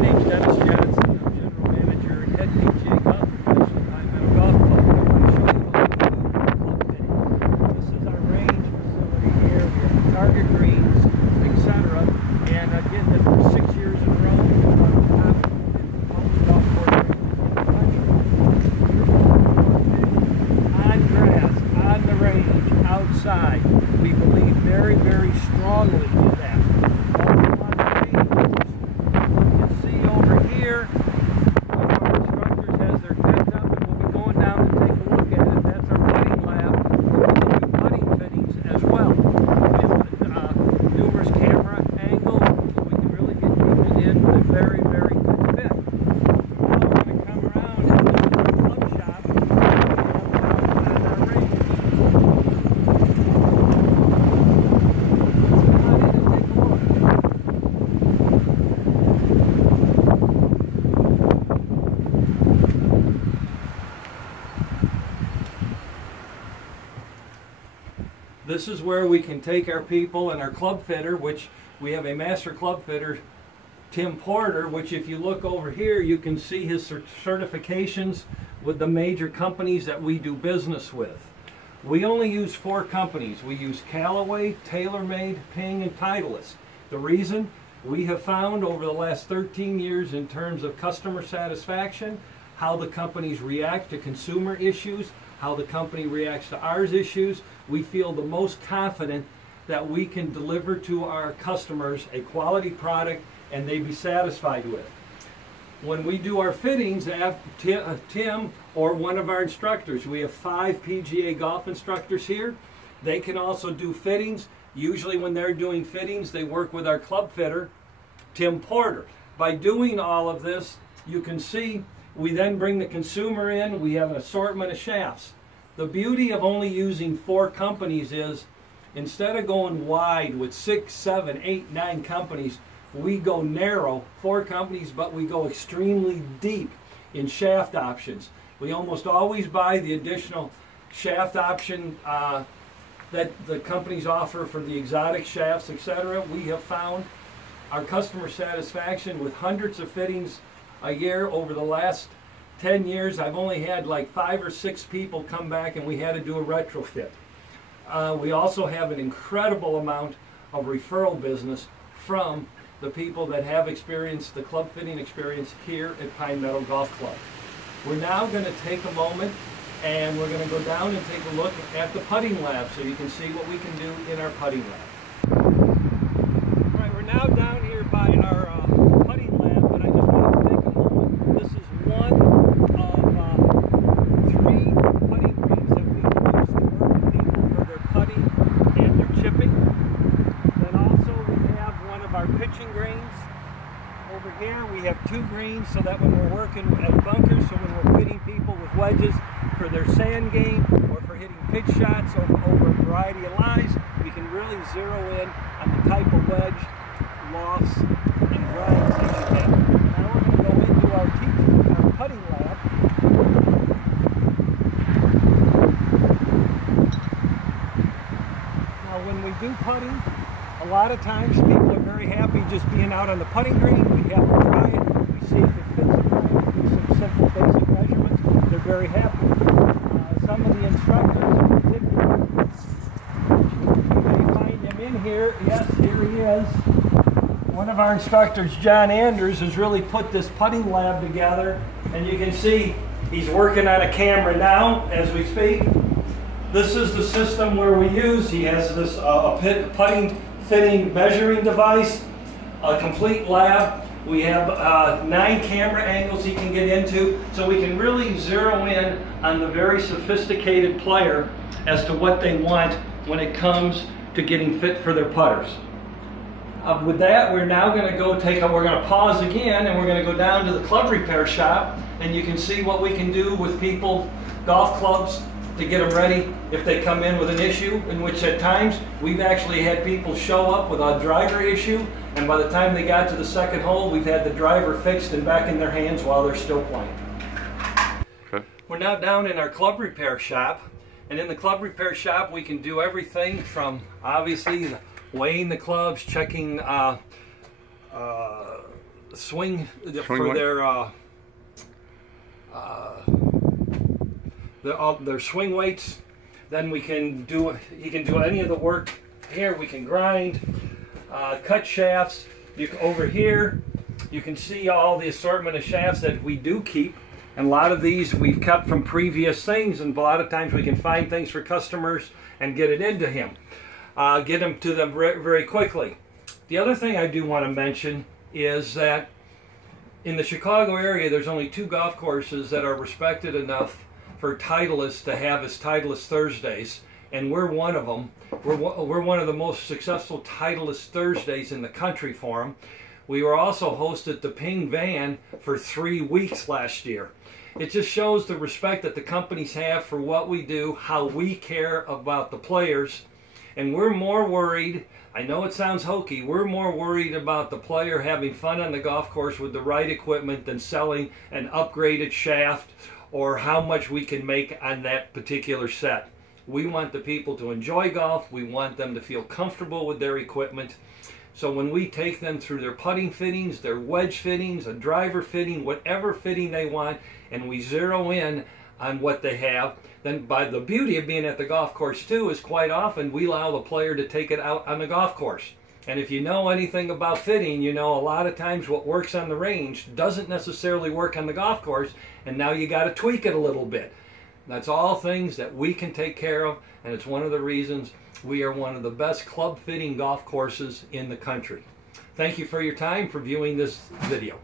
name's Dennis Johnson. I'm General Manager and Head PGA Golf Professional at Meadow Golf Club. I'm going to show you what we do with club fitting. This is our range facility here. We have target greens, etc. And again, this for 6 years in a row. We're on the top of the public golf course on grass, on the range, outside. We believe very, very strongly in that. This is where we can take our people and our club fitter, which we have a master club fitter, Tim Porter, which if you look over here, you can see his certifications with the major companies that we do business with. We only use 4 companies. We use Callaway, TaylorMade, Ping, and Titleist. The reason? We have found over the last 13 years in terms of customer satisfaction, how the companies react to consumer issues, how the company reacts to ours issues. We feel the most confident that we can deliver to our customers a quality product and they be satisfied with. When we do our fittings, Tim or one of our instructors, we have 5 PGA golf instructors here. They can also do fittings. Usually when they're doing fittings, they work with our club fitter, Tim Porter. By doing all of this, you can see we then bring the consumer in. We have an assortment of shafts. The beauty of only using 4 companies is instead of going wide with 6, 7, 8, 9 companies, we go narrow, 4 companies, but we go extremely deep in shaft options. We almost always buy the additional shaft option that the companies offer for the exotic shafts, etc. We have found our customer satisfaction with hundreds of fittings a year over the last 10 years. I've only had like 5 or 6 people come back and we had to do a retrofit. We also have an incredible amount of referral business from the people that have experienced the club fitting experience here at Pine Meadow Golf Club. We're now going to take a moment and we're going to go down and take a look at the putting lab so you can see what we can do in our putting lab. All right, we're now down here by our putting lab, but I just wanted to take a moment. This is one of 3 putting greens that we can use to work with people for their putting and their chipping. Then also we have one of our pitching greens. Over here we have 2 greens so that when we're working at bunkers, so when we're fitting people with wedges for their sand game or for hitting pitch shots over a variety of lies, we can really zero in on the type of wedge, lofts, and grinds that you get. Now we're going to go into our putting lab. Now when we do putting, a lot of times people are very happy just being out on the putting green. We have them try it, we see if it fits the green, we do some simple basic measurements. They're very happy. Some of the instructors in particular, you may find him in here. Yes, here he is. One of our instructors, John Anders, has really put this putting lab together, and you can see he's working on a camera now as we speak. This is the system where we use, he has this putting fitting measuring device, a complete lab. We have 9 camera angles he can get into, so we can really zero in on the very sophisticated player as to what they want when it comes to getting fit for their putters. With that, we're now going to go we're going to pause again and we're going to go down to the club repair shop, and you can see what we can do with people, golf clubs, to get them ready if they come in with an issue, in which at times we've actually had people show up with a driver issue, and by the time they got to the 2nd hole, we've had the driver fixed and back in their hands while they're still playing. Okay. We're now down in our club repair shop, and in the club repair shop we can do everything from obviously weighing the clubs, checking swing for their swing weights. Then he can do any of the work here. We can grind, cut shafts. Over here, you can see all the assortment of shafts that we do keep. And a lot of these we've cut from previous things, and a lot of times we can find things for customers and get it into him. Get them to them very quickly. The other thing I do want to mention is that in the Chicago area, there's only 2 golf courses that are respected enough for Titleists to have as Titleist Thursdays, and we're one of them. We're one of the most successful Titleist Thursdays in the country for them. We were also hosted the Ping Van for 3 weeks last year. It just shows the respect that the companies have for what we do, how we care about the players, and we're more worried, I know it sounds hokey, we're more worried about the player having fun on the golf course with the right equipment than selling an upgraded shaft or how much we can make on that particular set. We want the people to enjoy golf, we want them to feel comfortable with their equipment. So when we take them through their putting fittings, their wedge fittings, a driver fitting, whatever fitting they want, and we zero in on what they have, then by the beauty of being at the golf course too is quite often we allow the player to take it out on the golf course. And if you know anything about fitting, you know a lot of times what works on the range doesn't necessarily work on the golf course, and now you got to tweak it a little bit. That's all things that we can take care of, and it's one of the reasons we are one of the best club fitting golf courses in the country. Thank you for your time for viewing this video.